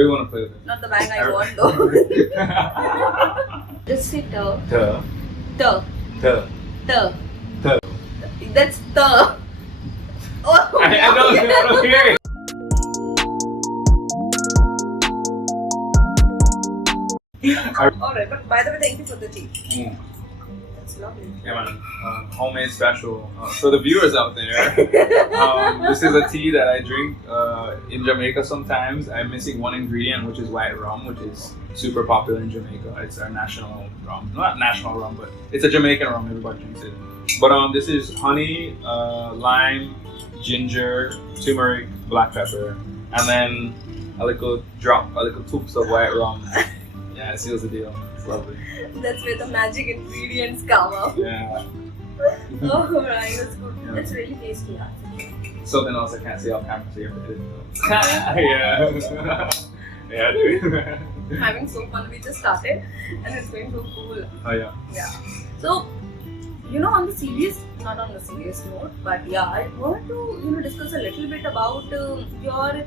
Do you want to play with it? Not the bang I want though. Just say T. T. That's T. Oh, I don't hear it. Alright, but by the way, thank you for the tea. That's lovely. Yeah, man. Homemade special. For the viewers out there, this is a tea that I drink in Jamaica sometimes. I'm missing one ingredient, which is white rum, which is super popular in Jamaica. It's our national rum. Not national rum, but it's a Jamaican rum. Everybody drinks it. But this is honey, lime, ginger, turmeric, black pepper, and then a little toops of white rum. Yeah, it seals the deal. It's lovely. That's where the magic ingredients come up. Yeah. Oh, right, that's good. Yeah. That's really tasty, actually. Something else I can't say off camera, so you have to edit it. Yeah. Yeah, dude. Having so fun. We just started and it's going so cool. Oh, yeah. Yeah. So, on the serious, not on the serious note, but yeah, I wanted to, discuss a little bit about your,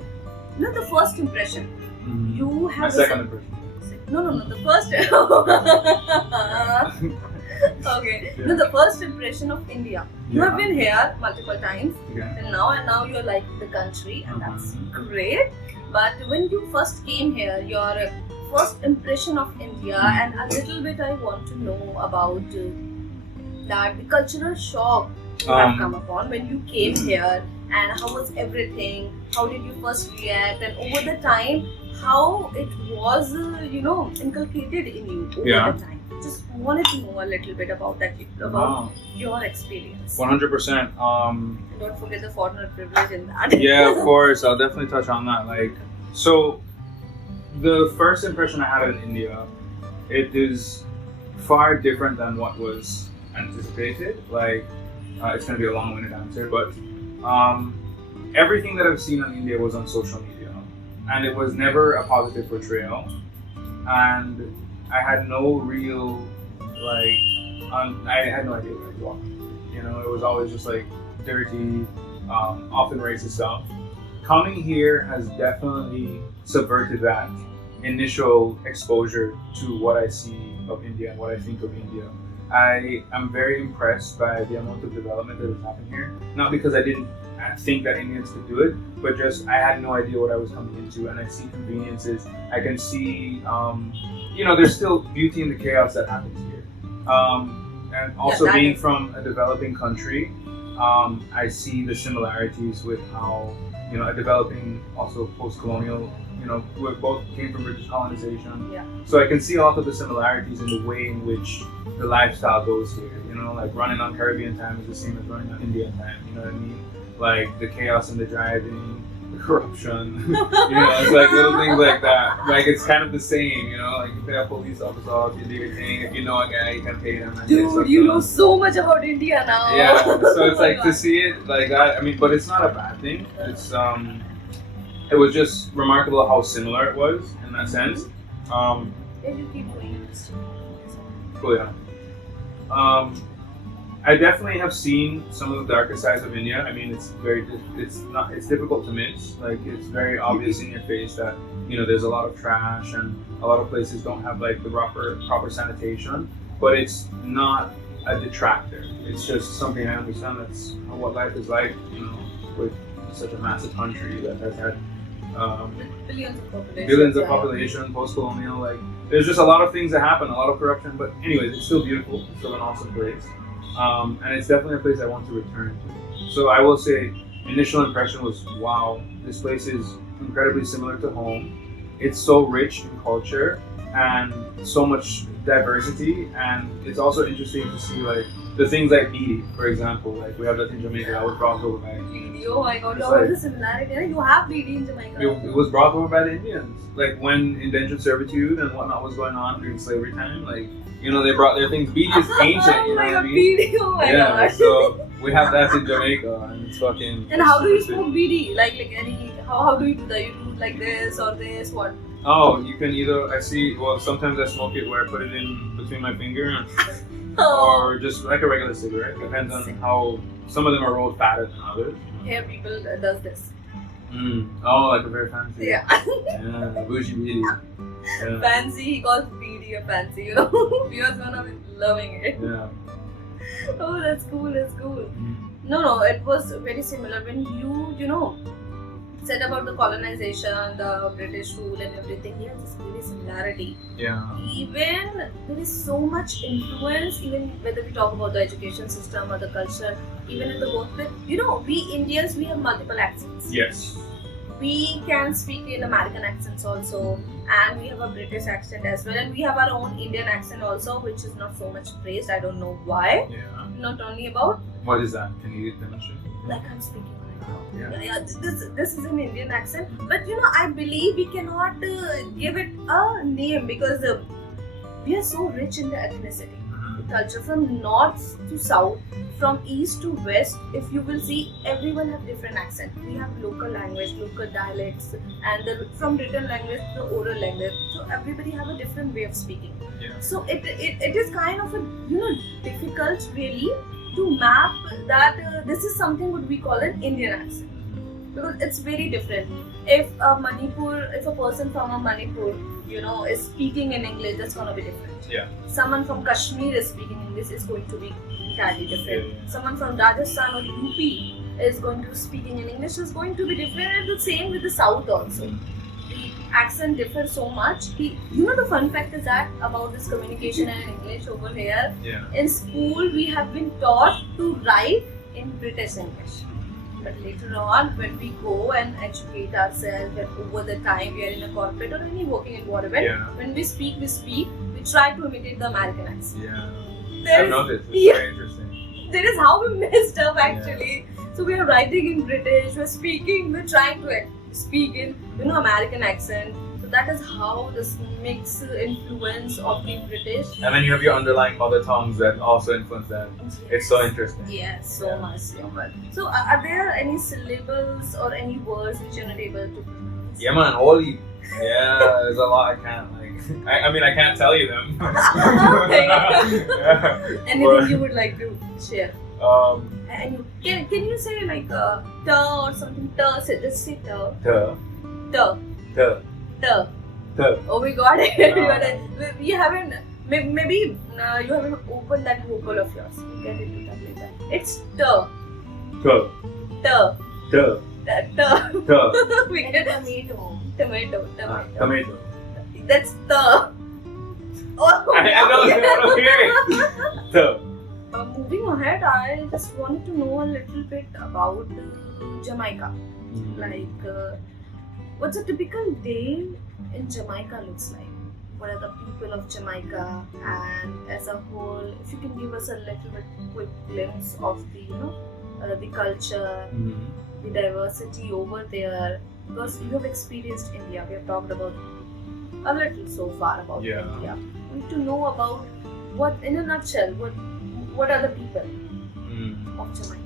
the first impression. Mm-hmm. You have My second impression. No, the first. Okay. Yeah. No, the first impression of India. You have been here multiple times, Yeah. and now you're like the country, and that's Mhm. great. But when you first came here, your first impression of India, and a little bit I want to know about that the cultural shock you have come upon when you came here, and how was everything? How did you first react, and over the time, how it was, inculcated in you over the time. Just wanted to know a little bit about that, about your experience. 100%. Don't forget the foreigner privilege in that. Yeah, of course. I'll definitely touch on that. So the first impression I had of India, it is far different than what was anticipated. It's going to be a long-winded answer, but everything that I've seen on India was on social media. And it was never a positive portrayal, and I had no real I had no idea where I was walking. It was always just dirty, often racist stuff. Coming here has definitely subverted that initial exposure to what I see of India and what I think of India. I am very impressed by the amount of development that has happened here. Not because I didn't think that Indians could do it, but just I had no idea what I was coming into, and I see conveniences. I can see, there's still beauty in the chaos that happens here. And also being from a developing country, I see the similarities with how, a developing, also post-colonial, we both came from British colonization. Yeah. So I can see a lot of the similarities in the way in which the lifestyle goes here. Running on Caribbean time is the same as running on Indian time. You know what I mean? The chaos in the driving, the corruption. It's little things like that. It's kind of the same. You pay a police officer off, you do your thing. If you know a guy, you can pay them. And dude, you know so much about India now. Yeah. So it's to see it like that. I mean, but it's not a bad thing. It's it was just remarkable how similar it was in that sense. You keep doing this. Cool, yeah. I definitely have seen some of the darker sides of India. I mean, it's difficult to miss. It's very obvious in your face that there's a lot of trash, and a lot of places don't have the proper sanitation. But it's not a detractor. It's just something I understand. That's what life is like. With such a massive country that has had billions of population, post-colonial. There's just a lot of things that happen, a lot of corruption. But anyways, it's still beautiful. It's still an awesome place. And it's definitely a place I want to return to. So I will say, initial impression was, wow, this place is incredibly similar to home. It's so rich in culture and so much diversity, and it's also interesting to see the things like Bidi, for example. We have that in Jamaica that was brought over by Indians. Oh my god, what is the similarity? You have Bidi in Jamaica. It was brought over by the Indians. When indentured servitude and whatnot was going on during slavery time, they brought their things. Bidi is ancient, oh you know my what I god, mean? Bidi, oh my Yeah, god. so we have that in Jamaica, and it's fucking... And how do you smoke Bidi? How do you do that? You do like this or this, what? Oh, you can either, sometimes I smoke it where I put it in between my finger, or just like a regular cigarette. Depends on how, some of them are rolled fatter than others. Here people does this. Oh, like a very fancy. Yeah. Yeah, bougie Bidi. Yeah. Fancy, he calls Bidi a fancy, you know. We are gonna be loving it. Yeah. Oh, that's cool, that's cool. Mm. No, it was very similar when you know, said about the colonization, the British rule and everything. Yes, it's very similarity. Yeah. Even there is so much influence, even whether we talk about the education system or the culture, even in the workplace. You know, we Indians, we have multiple accents. Yes. We can speak in American accents also, and we have a British accent as well, and we have our own Indian accent also, which is not so much praised. I don't know why. Yeah. Not only about What is that? Can you demonstrate? like I'm speaking right now. Yeah. This is an Indian accent, but you know, I believe we cannot give it a name because we are so rich in the ethnicity, the culture from north to south, from east to west. If you will see, everyone have different accent. We have local language, local dialects, and from written language to oral language. So everybody have a different way of speaking. Yeah. So it is kind of a difficult really to map that this is something what we call an Indian accent, because it's very different. If a person from a Manipur, is speaking in English, that's gonna be different. Yeah. Someone from Kashmir is speaking English is going to be entirely different. Yeah. Someone from Rajasthan or UP is going to be speaking in English is going to be different, and the same with the South also. The accent differs so much. The fun fact is that about this communication and English over here. Yeah. In school, we have been taught to write in British English. But later on, when we go and educate ourselves, and over the time we are in a corporate or any working environment, Yeah. when we speak, we try to imitate the American accent. Yeah. I've noticed. It's Yeah. very interesting. That is how we messed up actually. So we are writing in British, we're trying to speak in American accent. So that is how this mix influence of the British. And then you have your underlying mother tongues that also influence that. It's so interesting. Yes, so Yeah. much, so much. So are there any syllables or any words which you're not able to pronounce? Yeah, man, holy. Yeah, there's a lot I can't I mean, I can't tell you them. Yeah. Anything you would like to share? Um, Can you say like ta or something? Ta, just say ta. Tuh, Ta. tuh, Ta. tuh. Oh, we got it. No. We haven't. Maybe you haven't opened that vocal of yours. You get into that later. It's ta. Tuh, Ta. tuh, Ta. tuh. We get Tomato. Tomato. That's ta. Oh, I know what I'm hearing. Tuh. Moving ahead, I just wanted to know a little bit about Jamaica. Like, what's a typical day in Jamaica looks like? What are the people of Jamaica, and as a whole, if you can give us a little bit quick glimpse of the the culture, the diversity over there, because you have experienced India. We have talked about a little so far about Yeah. India. We need to know about what, in a nutshell, what are the people of Jamaica?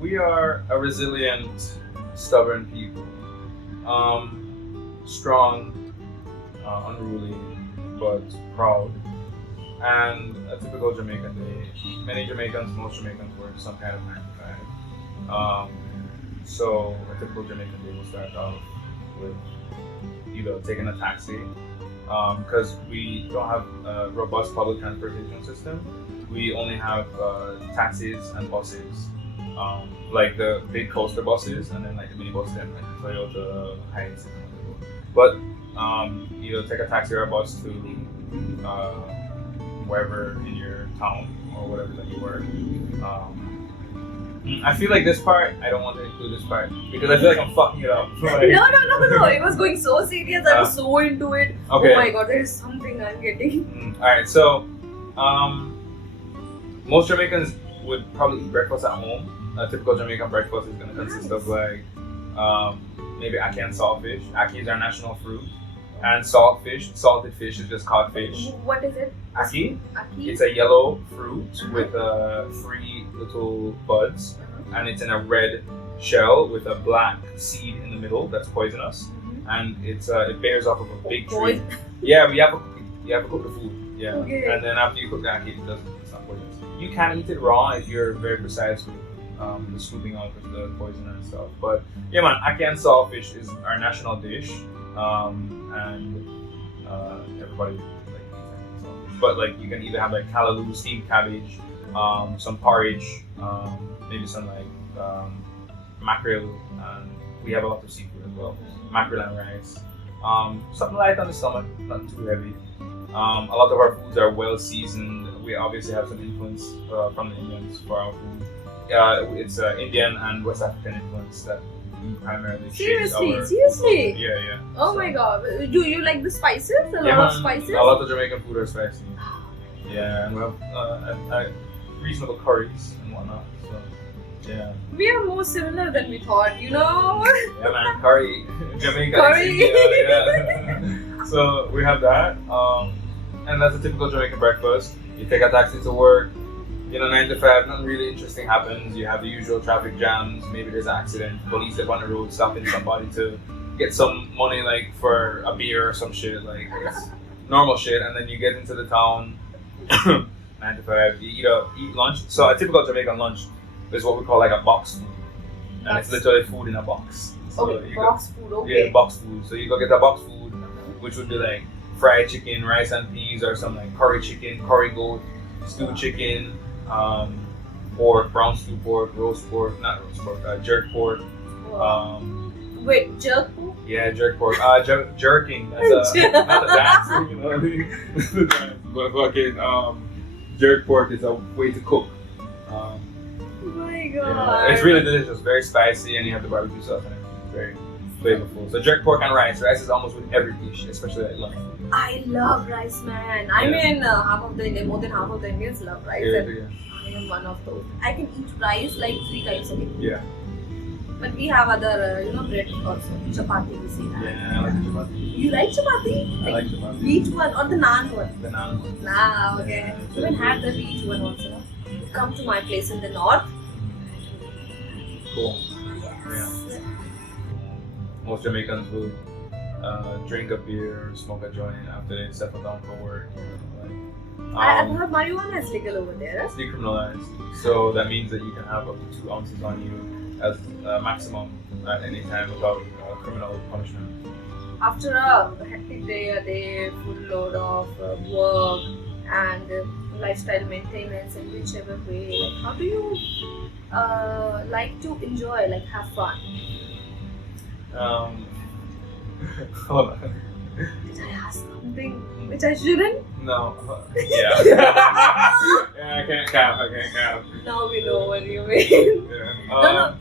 We are a resilient, stubborn people. Strong, unruly, but proud. And a typical Jamaican day. Many Jamaicans, most Jamaicans work some kind of 9 to 5. So a typical Jamaican day will start off with either taking a taxi, because we don't have a robust public transportation system. We only have taxis and buses, like the big coaster buses, and then like the mini bus then like Toyota Heights and whatever. But either take a taxi or a bus to wherever in your town or whatever that you work. I feel like this part, I don't want to include this part because I feel like I'm fucking it up. Like, No. It was going so serious. I was so into it. Okay. Oh my god, there is something I'm getting. Alright, so most Jamaicans would probably eat breakfast at home. A typical Jamaican breakfast is going to consist of like maybe ackee and saltfish. Ackee is our national fruit. And salted fish is just cod fish. What is it? Ackee, Aki? it's a yellow fruit with 3 little buds, and it's in a red shell with a black seed in the middle that's poisonous, and it bears off of a big tree. Yeah, you have to cook the food. Yeah, Okay. and then after you cook the ackee, it's not poisonous. You can eat it raw if you're very precise with the scooping out of the poison and stuff. But yeah, man, ackee and saltfish is our national dish, and everybody like eats ackee and saltfish. But like you can either have like callaloo, steamed cabbage, some porridge, maybe some like mackerel, and we have a lot of seafood as well. Mackerel and rice. Something light on the stomach, nothing too heavy. A lot of our foods are well seasoned. We obviously have some influence from the Indians for our food. It's Indian and West African influence that primarily shapes our Seriously? food. Yeah. Oh my god. Do you like the spices? A Yeah, lot of spices? a lot of Jamaican food are spicy. Yeah, and we have reasonable curries and whatnot. So, yeah. We are more similar than we thought, you know? Yeah, man, curry. Jamaica Curry. and India, yeah. So we have that. And that's a typical Jamaican breakfast. You take a taxi to work, 9 to 5, nothing really interesting happens. You have the usual traffic jams, maybe there's an accident, police up on the road stopping somebody to get some money like for a beer or some shit, like it's normal shit, and then you get into the town 9 to 5, you eat lunch. So a typical Jamaican lunch is what we call like a box food. And it's literally food in a box. So Okay, box food, okay. Yeah, box food. So you go get a box food, which would be like fried chicken, rice and peas, or some like curry chicken, curry goat, stewed chicken, pork, brown stew pork, roast pork, not roast pork, jerk pork. Wait, jerk pork? Yeah, jerk pork. Jerking. That's not a dance, you know what I mean? But fucking jerk pork is a way to cook. Oh my god. Yeah, it's really delicious, very spicy, and you have the barbecue sauce and everything. Very flavorful. So jerk pork and rice. Rice is almost with every dish, especially at lunch. I love rice, man. I mean, more than half of the Indians love rice. Yeah. I am one of those. I can eat rice like 3 times a day. Yeah. But we have other, bread also. Chapati, we see that. Yeah, I like the chapati. You like chapati? I like chapati. Wheat one or the naan one? The naan one. Nah, okay. Yeah, You can have the wheat one also. Come to my place in the north. Cool. Yes. Yeah. Most Jamaicans will drink a beer, smoke a joint after they settle down for work. I've heard marijuana is legal over there. It's decriminalized, so that means that you can have up to 2 ounces on you as a maximum at any time without criminal punishment. After a hectic day, a day full load of work and lifestyle maintenance in whichever way, like how do you like to enjoy, like have fun? Hold on. Did I ask something which I shouldn't? No. Yeah. Yeah, I can't cap. Now we know what you mean. Yeah. No.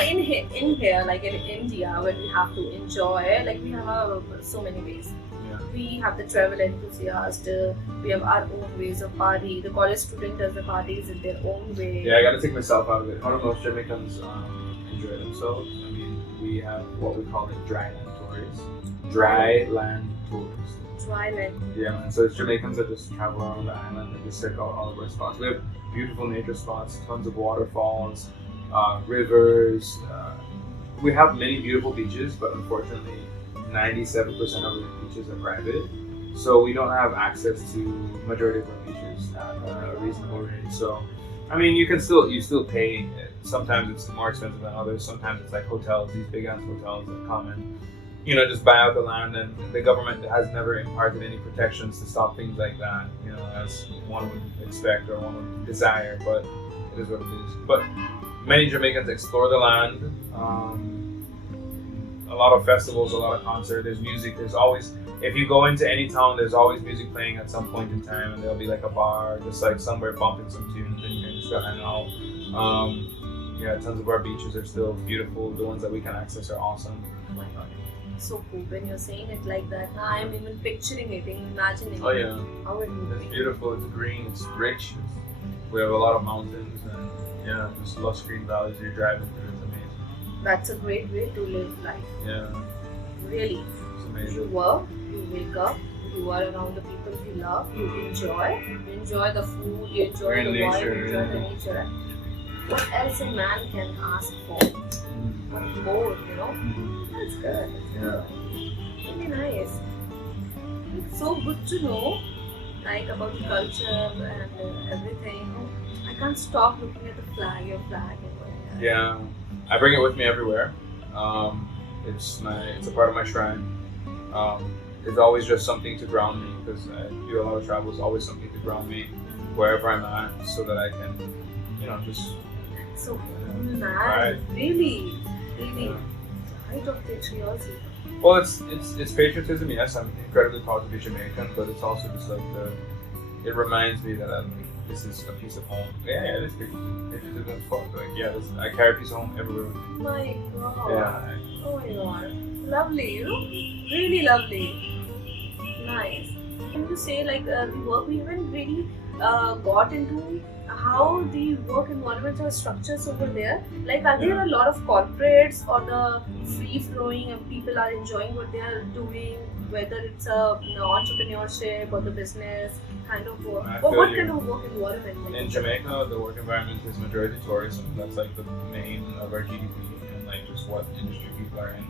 In here, like in India, when we have to enjoy, like we have so many ways. Yeah. We have the travel enthusiast. We have our own ways of party. The college student does the parties in their own way. Yeah, I gotta take myself out of it. How do most Jamaicans enjoy themselves? I mean, we have what we call it dry land tourists. Dry land tourists. Dry land. Yeah, man. So it's Jamaicans that just travel around the island and just check out all of our spots. We have beautiful nature spots, tons of waterfalls, rivers. We have many beautiful beaches, but unfortunately, 97% of the beaches are private. So we don't have access to majority of our beaches at a reasonable rate. So, I mean, you still pay. Sometimes it's more expensive than others. Sometimes it's like hotels, these big ass hotels that come and just buy out the land, and the government has never imparted any protections to stop things like that, as one would expect or one would desire, but it is what it is. But many Jamaicans explore the land, a lot of festivals, a lot of concerts, there's music, there's always, if you go into any town, there's always music playing at some point in time, and there'll be like a bar, just like somewhere bumping some tunes, and you can just go hang out. Yeah, tons of our beaches are still beautiful, the ones that we can access are awesome. Oh my god. So cool when you're saying it like that. Now I'm even picturing it, imagining Oh yeah, how it would it's be. beautiful, it's green, it's rich, we have a lot of mountains, and yeah, just lush green valleys you're driving through, it's amazing. That's a great way to live life. Yeah, Really. it's You amazing. work, you wake up, you are around the people you love, you enjoy the food, you enjoy You're in the vibe, nature, you enjoy the yeah. nature. What else a man can ask for? What more, That's good. Yeah. Really nice. It's so good to know, like about culture and everything. I can't stop looking at the flag, your flag, and Yeah, I bring it with me everywhere. It's a part of my shrine. It's always just something to ground me because I do a lot of travel. It's always something to ground me wherever I'm at, so that I can, just. So Right. man, really, Yeah. height of patriarchy. Well, it's patriotism. Yes, I'm incredibly proud to be Jamaican, but it's also just like it reminds me that this is a piece of home. Yeah, it is patriotism. Patriotism is fun. Like, yeah, I carry a piece of home everywhere with me. My God. Yeah. Oh my God. Lovely, really lovely. Nice. Can you say the work we haven't really got into how the work environments or structures over there? Like, are there a lot of corporates or the free flowing and people are enjoying what they are doing, whether it's a entrepreneurship or the business kind of work? I Or feel what you. kind of work environment? In Jamaica, the work environment is majority tourism. That's like the main of our GDP and like just what industry people are in.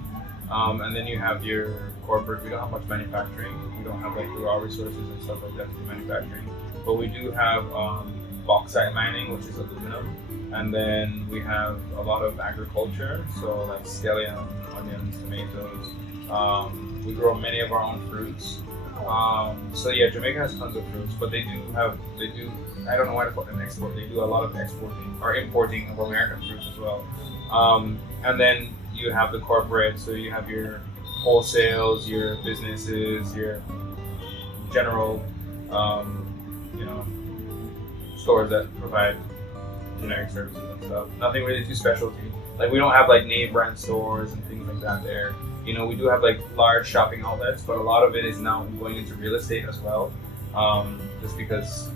And then you have your corporate. We don't have much manufacturing. We don't have like the raw resources and stuff like that to do manufacturing. But we do have bauxite mining, which is aluminum. And then we have a lot of agriculture, so like scallion, onions, tomatoes. We grow many of our own fruits. So yeah, Jamaica has tons of fruits, but they do, I don't know why to call them export. They do a lot of exporting or importing of American fruits as well. And then you have the corporate, so you have your wholesales, your businesses, your general, stores that provide generic services and stuff. Nothing really too specialty. Like we don't have like name brand stores and things like that there. We do have like large shopping outlets, but a lot of it is now going into real estate as well. Just because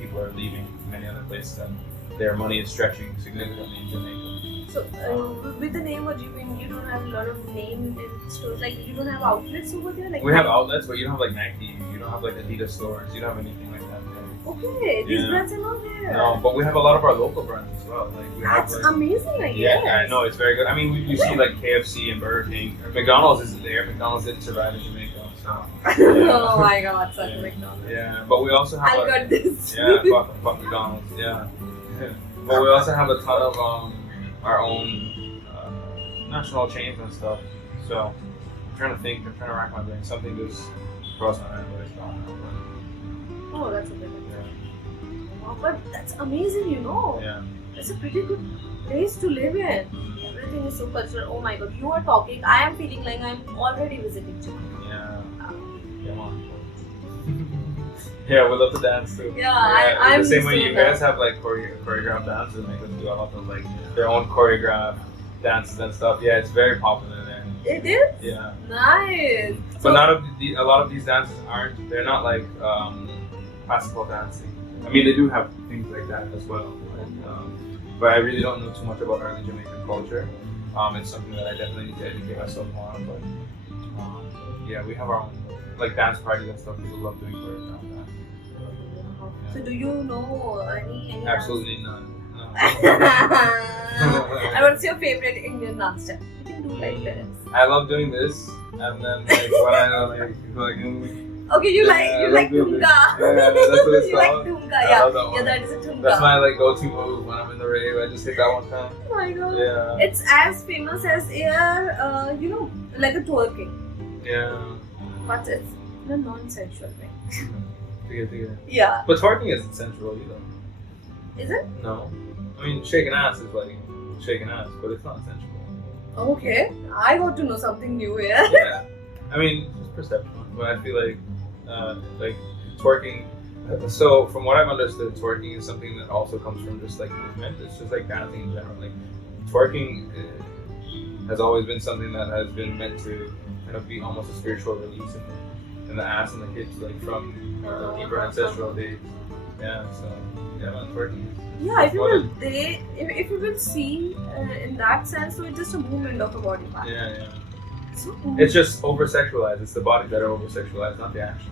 people are leaving many other places and their money is stretching significantly in Jamaica. So, with the name, what do you mean? You don't have a lot of name in stores? Like, you don't have outlets over there? Like, We have outlets, but you don't have like Nike, you don't have like Adidas stores, you don't have anything like that there. Okay, these Yeah. brands are not there. No, but we have a lot of our local brands as well. Like we That's have like, amazing, I guess. yeah, I know, it's very good. I mean, you see like KFC and Burger King. McDonald's isn't there. McDonald's didn't survive in Jamaica, so. Oh my God, such Yeah. a McDonald's. Yeah, but we also have. I got this. Yeah, fuck McDonald's. Yeah, but we also have a ton of our own national chains and stuff. So I'm trying to rack my brain. Something just crossed my mind, but it's gone now. Oh, that's a bit. But, Wow, but that's amazing, yeah. It's a pretty good place to live in. Everything is so cultural. Oh my God, you are talking. I am feeling like I'm already visiting Jamaica. Yeah. Come on. Yeah, we love to dance too. Yeah, I'm the same way so you guys have like choreographed dances, and make them do a lot of like their own choreographed dances and stuff. Yeah, it's very popular there. It is? Yeah. Nice. But a lot of these dances they're not like classical dancing. I mean, they do have things like that as well. But I really don't know too much about early Jamaican culture. It's something that I definitely need to educate myself more on. But yeah, we have our own like dance parties and stuff. People love doing choreographed dance. So do you know any Absolutely none. No. And what's your favorite Indian dance step? You can do like this. I love doing this, and then like when I know like Okay, you like doing Tumka. this. Yeah, that's what it's You like called. Tumka, I yeah. love that one. Yeah, that is a Tumka. That's my like go-to move when I'm in the rave. I just hit that one time. Oh my God. Yeah. It's as famous as like a twerking. Yeah. But it's in a non-sensual way. Together. Yeah. But twerking isn't sensual either. Is it? No. I mean, shaking ass is like shaking ass, but it's not sensual. Okay. I got to know something new here. Yeah. I mean, it's perception, but I feel like twerking. So from what I've understood, twerking is something that also comes from just like movement. It's just like dancing in general. Like twerking has always been something that has been meant to kind of be almost a spiritual release in the ass and the hips, like from deeper ancestral days. Yeah. So yeah, man, twerking. Yeah, if you will see in that sense, so it's just a movement of a body part. Yeah. So, It's just over sexualized. It's the bodies that are over sexualized, not the action.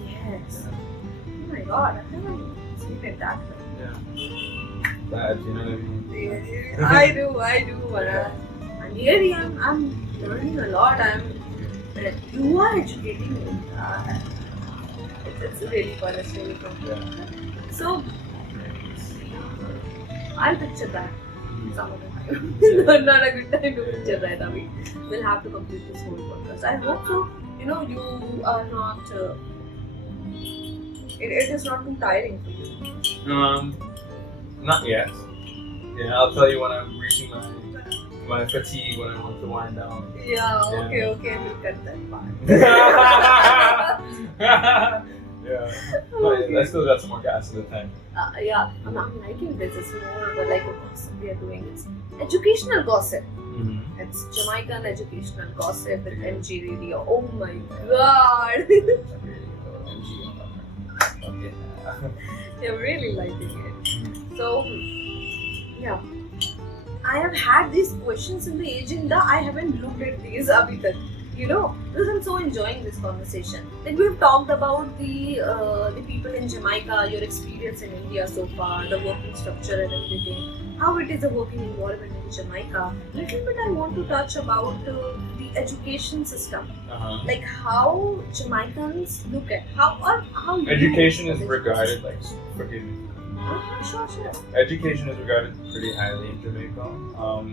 yes. Yeah. Oh my God, I've never seen it that way. Yeah. Bad, you know what I mean? Yeah, I do. But and really, I'm learning a lot. You are educating me. It's really fun. It's really fun. Yeah. So, I'll picture that some of the time. time. Not a good time to picture that. I mean, we'll have to complete this whole podcast. I hope so. You are not. It is not too tiring for you. Not yet. Yeah, I'll tell you when I'm reaching my fatigue when I want to wind down. Yeah. Okay. We'll cut that part. But I still got some more gas in the tank. Yeah, I'm liking this. It's more but like a gossip we are doing. It's educational gossip. Mm-hmm. It's Jamaican educational gossip with MG Radio. Oh my god! You're really liking it. So, yeah. I have had these questions in the agenda. I haven't looked at these abhi tak. Because I'm so enjoying this conversation. Then we've talked about the people in Jamaica, your experience in India so far, the working structure and everything, how it is a working environment in Jamaica. Little bit I want to touch about the education system, like how Jamaicans look at how education is regarded like forgive me. Sure. Education is regarded pretty highly in Jamaica.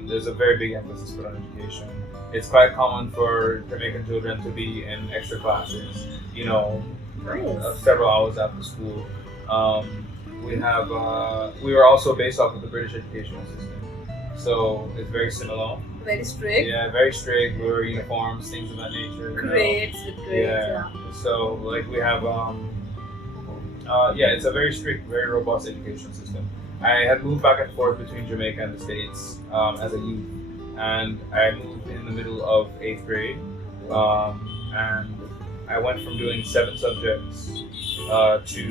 There's a very big emphasis put on education. It's quite common for Jamaican children to be in extra classes, nice. Several hours after school. We were also based off of the British educational system, so it's very similar. Very strict. Yeah, very strict. We wear uniforms, things of that nature. Grades. Yeah. So like we have it's a very strict, very robust education system. I had moved back and forth between Jamaica and the States as a youth, and I moved in the middle of 8th grade, and I went from doing 7 subjects to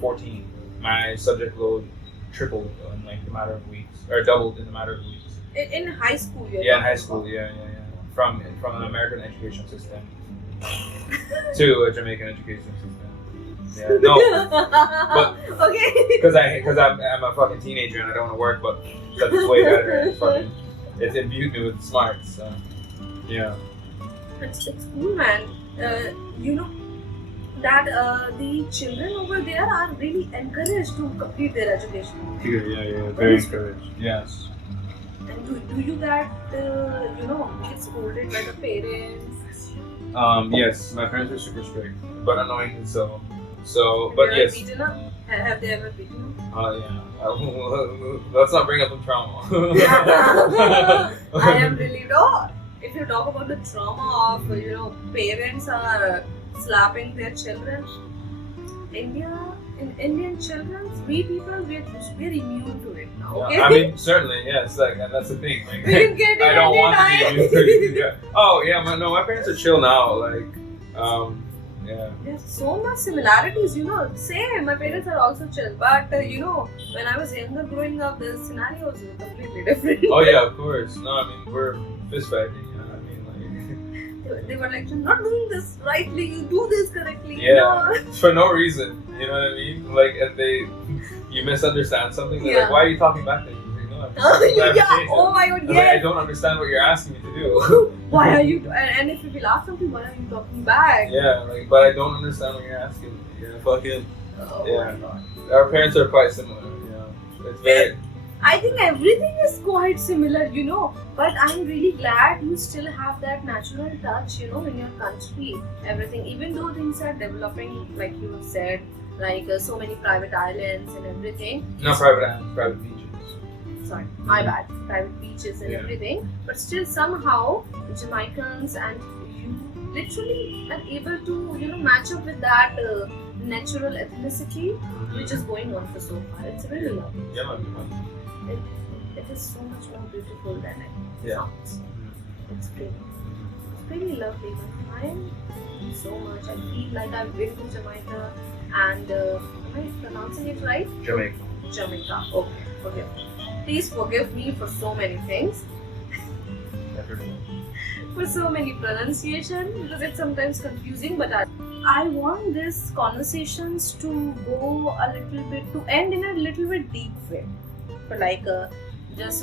14. My subject load tripled in like a matter of weeks, or doubled in a matter of weeks. In high school, in high school, yeah. From an American education system to a Jamaican education system. Yeah, no, but okay. Because I'm a fucking teenager and I don't want to work, but because it's way better. It's imbued me with smarts. So, yeah. It's cool, man. That the children over there are really encouraged to complete their education. Yeah, very encouraged. Yes. And do you get get scolded by the parents? Yes, my parents were super strict, but annoyingly so. But yes. Have they ever beaten you? Yeah. Let's not bring up the trauma. I am really if you talk about the trauma of parents are slapping their children, Indian children, we people we're immune to it now. Okay? Yeah, I mean certainly yes, and that's the thing. Like, we can get it I don't want to be immune to it. Yeah. Oh yeah, my parents are chill now. Like yeah. There's so much similarities, Same, my parents are also chill, but when I was younger growing up, the scenarios were completely different. Oh yeah, of course. No, I mean we're fist fighting. They were like, you're not doing this rightly. You do this correctly. Yeah, for no reason. You know what I mean? Like, and you misunderstand something. They're like, why are you talking back to me? Oh my god, yes. I don't understand what you're asking me to do. Why are you? And if you will ask something, why are you talking back? Yeah, but I don't understand what you're asking me. Yeah, fucking. Oh yeah. My god. Our parents are quite similar. It's very. I think everything is quite similar, but I'm really glad you still have that natural touch, in your country. Everything, even though things are developing, like you have said, like so many private islands and everything. No, private islands, private beaches. Sorry, my bad. Private beaches and everything. But still somehow, Jamaicans and you literally are able to, match up with that natural ethnicity which is going on for so far. It's really lovely. Yeah, It is so much more beautiful than it sounds. It's great. It's really lovely. I am so much. I feel like I've been to Jamaica and am I pronouncing it right? Jamaica. Okay. Forgive me. Please forgive me for so many things. For so many pronunciation because it's sometimes confusing, but I want these conversations to go a little bit, to end in a little bit deep way. For like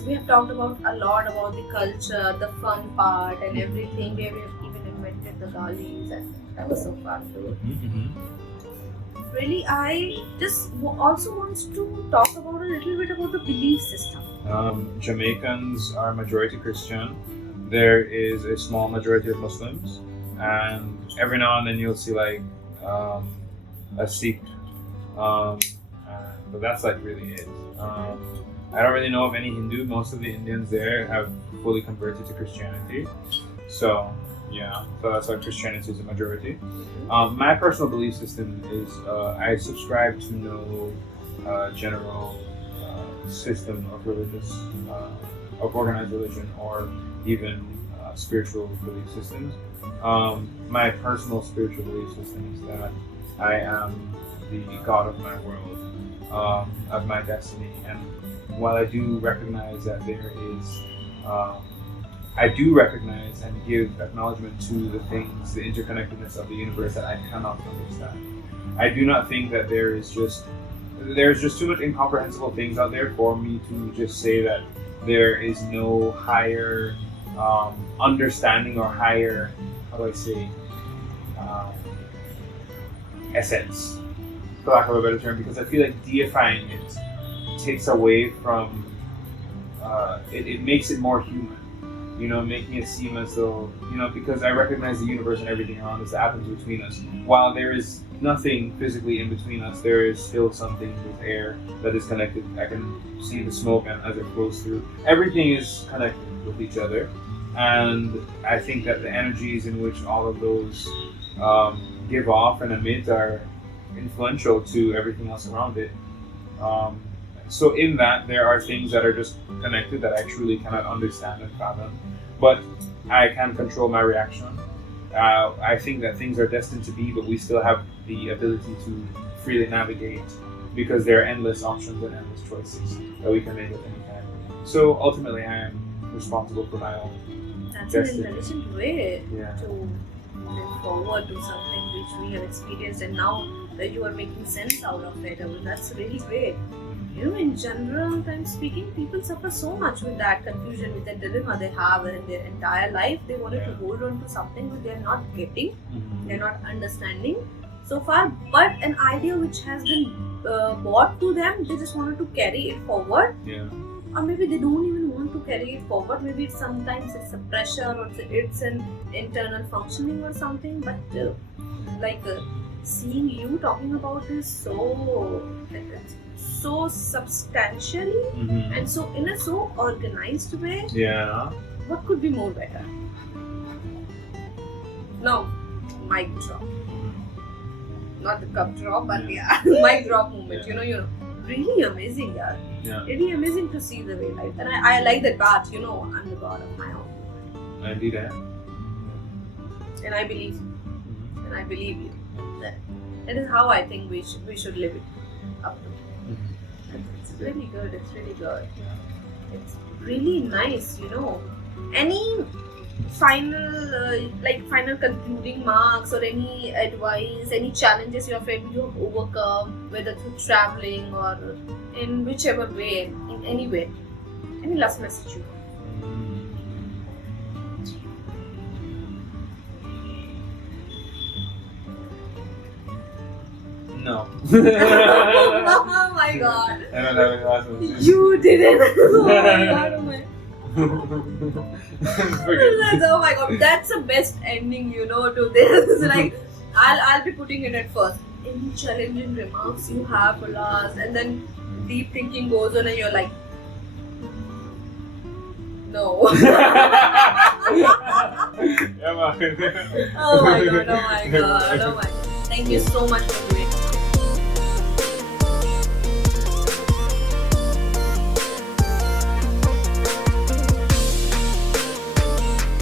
we have talked about a lot about the culture, the fun part and everything. We have even invented the galis and that was so fun too. really, I just also want to talk about a little bit about the belief system. Jamaicans are majority Christian. There is a small majority of Muslims, and every now and then you'll see like a Sikh, but that's like really it. I don't really know of any Hindu. Most of the Indians there have fully converted to Christianity, so yeah, so that's why Christianity is a majority. My personal belief system is I subscribe to no general system of religious, of organized religion, or even spiritual belief systems. My personal spiritual belief system is that I am the God of my world, of my destiny, and while I do recognize that there is, I do recognize and give acknowledgement to the things, the interconnectedness of the universe that I cannot understand. I do not think that there's just too much incomprehensible things out there for me to just say that there is no higher understanding or higher, how do I say, essence, for lack of a better term, because I feel like deifying it takes away from, it makes it more human, making it seem as though, because I recognize the universe and everything around us that happens between us. While there is nothing physically in between us, there is still something with air that is connected. I can see the smoke and as it flows through. Everything is connected with each other, and I think that the energies in which all of those give off and emit are influential to everything else around it. So in that, there are things that are just connected that I truly cannot understand and fathom, but I can control my reaction. I think that things are destined to be, but we still have the ability to freely navigate because there are endless options and endless choices that we can make at any time. So ultimately, I am responsible for my own That's destiny. an intelligent way Yeah. to move forward to something which we have experienced, and now that you are making sense out of it. That's really great. In general, time speaking, people suffer so much with that confusion, with that dilemma they have in their entire life. They wanted to hold on to something which they're not getting, they're not understanding so far, but an idea which has been brought to them, they just wanted to carry it forward. Yeah. Or maybe they don't even want to carry it forward. Maybe sometimes it's a pressure, or it's an internal functioning or something. But seeing you talking about this so substantially and so in a so organized way, Yeah. what could be more better? No, mic drop. Not the cup drop, but mic drop moment. Really amazing, yeah. Yeah. Really amazing to see the way life. And I like that part, I'm the god of my own. Indeed, I am. And I believe you. And I believe you. That is how I think we should live it up to. It's really good. It's really good. It's really nice, Any final concluding marks or any advice, any challenges you have overcome, whether through traveling or in whichever way, in any way, any last message you have? No. Oh my god. I don't have any last message. You didn't. Oh my god. Oh my god. That's the best ending, to this. Like, I'll be putting it at first. Any challenging remarks you have for us, and then deep thinking goes on, and you're like, no. Yeah, man. Oh my god. Thank you so much for